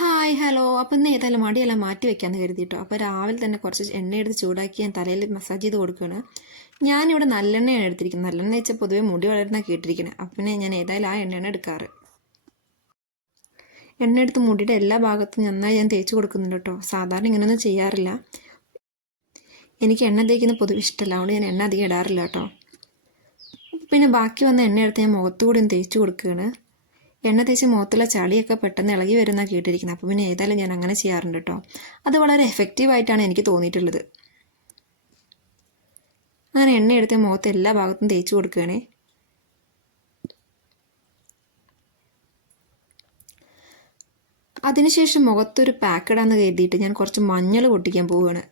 Hi hello. അപ്പം ഇന്ന് ഏതായാലും മടിയെല്ലാം മാറ്റി വെക്കാമെന്ന് കരുതിയിട്ടോ. അപ്പോൾ രാവിലെ തന്നെ കുറച്ച് എണ്ണയെടുത്ത് ചൂടാക്കി ഞാൻ തലയിൽ മസാജ് ചെയ്ത് കൊടുക്കുകയാണ്. ഞാനിവിടെ നല്ലെണ്ണയാണ് എടുത്തിരിക്കുന്നത്. നല്ലെണ്ണ വെച്ചാൽ പൊതുവേ മുടി വളരുന്ന കേട്ടിരിക്കുന്നത്. അപ്പം പിന്നെ ഞാൻ ഏതായാലും ആ എണ്ണയാണ് എടുക്കാറ്. എണ്ണ എടുത്ത് മുടിയുടെ എല്ലാ ഭാഗത്തും നന്നായി ഞാൻ തേച്ച് കൊടുക്കുന്നുണ്ട് കേട്ടോ. സാധാരണ ഇങ്ങനെയൊന്നും ചെയ്യാറില്ല. എനിക്ക് എണ്ണ തേക്കുന്ന പൊതുവെ ഇഷ്ടമല്ല, അതുകൊണ്ട് ഞാൻ എണ്ണ അധികം ഇടാറില്ല കേട്ടോ. പിന്നെ ബാക്കി വന്ന എണ്ണ എടുത്ത് ഞാൻ മുഖത്തുകൂടി ഒന്ന് തേച്ച് കൊടുക്കുകയാണ്. എണ്ണ തേച്ച് മുഖത്തുള്ള ചളിയൊക്കെ പെട്ടെന്ന് ഇളകി വരുന്ന കേട്ടിരിക്കുന്നത്. അപ്പോൾ പിന്നെ ഏതായാലും ഞാൻ അങ്ങനെ ചെയ്യാറുണ്ട് കേട്ടോ. അത് വളരെ എഫക്റ്റീവായിട്ടാണ് എനിക്ക് തോന്നിയിട്ടുള്ളത്. അങ്ങനെ എണ്ണ എടുത്ത് മുഖത്ത് എല്ലാ ഭാഗത്തും തേച്ച് കൊടുക്കുകയാണേ. അതിനുശേഷം മുഖത്തൊരു പാക്ക് ഇടാന്ന് കരുതിയിട്ട് ഞാൻ കുറച്ച് മഞ്ഞൾ പൊട്ടിക്കാൻ പോവുകയാണ്.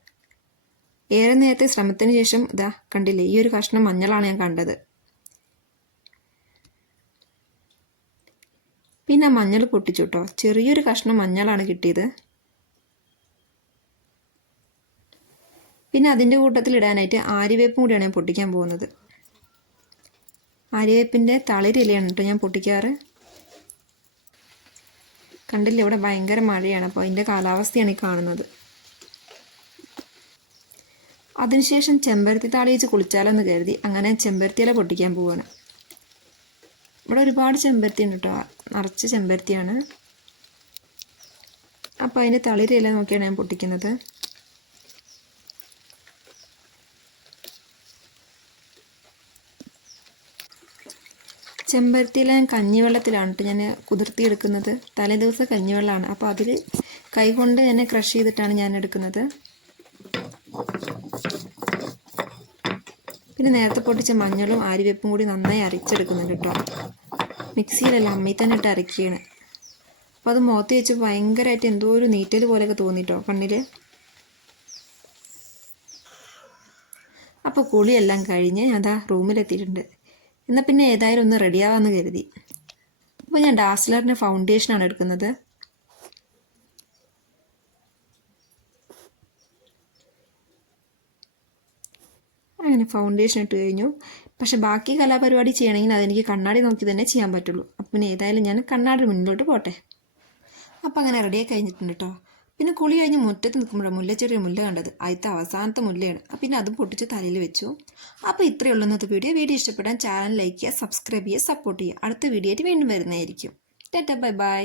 ഏറെ നേരത്തെ ശ്രമത്തിന് ശേഷം ഇതാ കണ്ടില്ലേ, ഈ ഒരു കഷ്ണം മഞ്ഞളാണ് ഞാൻ കണ്ടത്. പിന്നെ മഞ്ഞൾ പൊട്ടിച്ചു കേട്ടോ. ചെറിയൊരു കഷ്ണം മഞ്ഞളാണ് കിട്ടിയത്. പിന്നെ അതിൻ്റെ കൂട്ടത്തിൽ ഇടാനായിട്ട് ആര്യവേപ്പും കൂടിയാണ് ഞാൻ പൊട്ടിക്കാൻ പോകുന്നത്. ആര്യവേപ്പിൻ്റെ തളിരിലയാണ് കേട്ടോ ഞാൻ പൊട്ടിക്കാറ്. കണ്ടില്ലേ, ഇവിടെ ഭയങ്കര മഴയാണ്, അപ്പോൾ അതിൻ്റെ കാലാവസ്ഥയാണ് ഈ കാണുന്നത്. അതിനുശേഷം ചെമ്പരത്തി താളി വെച്ച് കുളിച്ചാലെന്ന് കരുതി അങ്ങനെ ചെമ്പരത്തിയില പൊട്ടിക്കാൻ പോവുകയാണ്. ഇവിടെ ഒരുപാട് ചെമ്പരത്തി ഉണ്ട് കേട്ടോ, നിറച്ച് ചെമ്പരത്തിയാണ്. അപ്പോൾ അതിൻ്റെ തളിരില നോക്കിയാണ് ഞാൻ പൊട്ടിക്കുന്നത്. ചെമ്പരത്തിയില ഞാൻ കഞ്ഞിവെള്ളത്തിലാണ് കേട്ടോ ഞാൻ കുതിർത്തിയെടുക്കുന്നത്. തലേദിവസം കഞ്ഞിവെള്ളമാണ്, അപ്പോൾ അതിൽ കൈകൊണ്ട് തന്നെ ക്രഷ് ചെയ്തിട്ടാണ് ഞാൻ എടുക്കുന്നത്. പിന്നെ നേരത്തെ പൊട്ടിച്ച മഞ്ഞളും ആര്യവേപ്പും കൂടി നന്നായി അരച്ചെടുക്കുന്നുണ്ട് കേട്ടോ. മിക്സിയിലല്ല, അമ്മയിൽ തന്നെ ഇട്ട് അരക്കുകയാണ്. അപ്പോൾ അത് മുഖത്ത് വെച്ച് ഭയങ്കരമായിട്ട് എന്തോ ഒരു നീറ്റൽ പോലെയൊക്കെ തോന്നിട്ടോ കണ്ണിൽ. അപ്പോൾ കുളിയെല്ലാം കഴിഞ്ഞ് ഞാൻ അതാ റൂമിലെത്തിയിട്ടുണ്ട്. എന്നാൽ പിന്നെ ഏതായാലും ഒന്ന് റെഡിയാവാമെന്ന് കരുതി. അപ്പോൾ ഞാൻ ഡാസ്ലറിൻ്റെ ഫൗണ്ടേഷനാണ് എടുക്കുന്നത്. അങ്ങനെ ഫൗണ്ടേഷൻ ഇട്ട് കഴിഞ്ഞു. പക്ഷെ ബാക്കി കലാപരിപാടി ചെയ്യണമെങ്കിൽ അതെനിക്ക് കണ്ണാടി നോക്കി തന്നെ ചെയ്യാൻ പറ്റുള്ളൂ. അപ്പം പിന്നെ ഏതായാലും ഞാൻ കണ്ണാടി മുന്നിലോട്ട് പോട്ടെ. അപ്പം അങ്ങനെ റെഡിയായി കഴിഞ്ഞിട്ടുണ്ട് കേട്ടോ. പിന്നെ കുളി കഴിഞ്ഞ് മുറ്റത്ത് നിൽക്കുമ്പോഴാണ് മുല്ലച്ചെടിയൊരു മുല്ല കണ്ടത്. ആദ്യത്തെ അവസാനത്തെ മുല്ലയാണ്. പിന്നെ അതും പൊട്ടിച്ച് തലയിൽ വെച്ചു. അപ്പോൾ ഇത്രയേ ഉള്ളൂ ഇന്നത്തെ വീഡിയോ ഇഷ്ടപ്പെട്ടാൽ ചാനൽ ലൈക്ക് ചെയ്യുക, സബ്സ്ക്രൈബ് ചെയ്യുക, സപ്പോർട്ട് ചെയ്യുക. അടുത്ത വീഡിയോ ആയിട്ട് വീണ്ടും വരുന്നതായിരിക്കും. Tata, bye bye.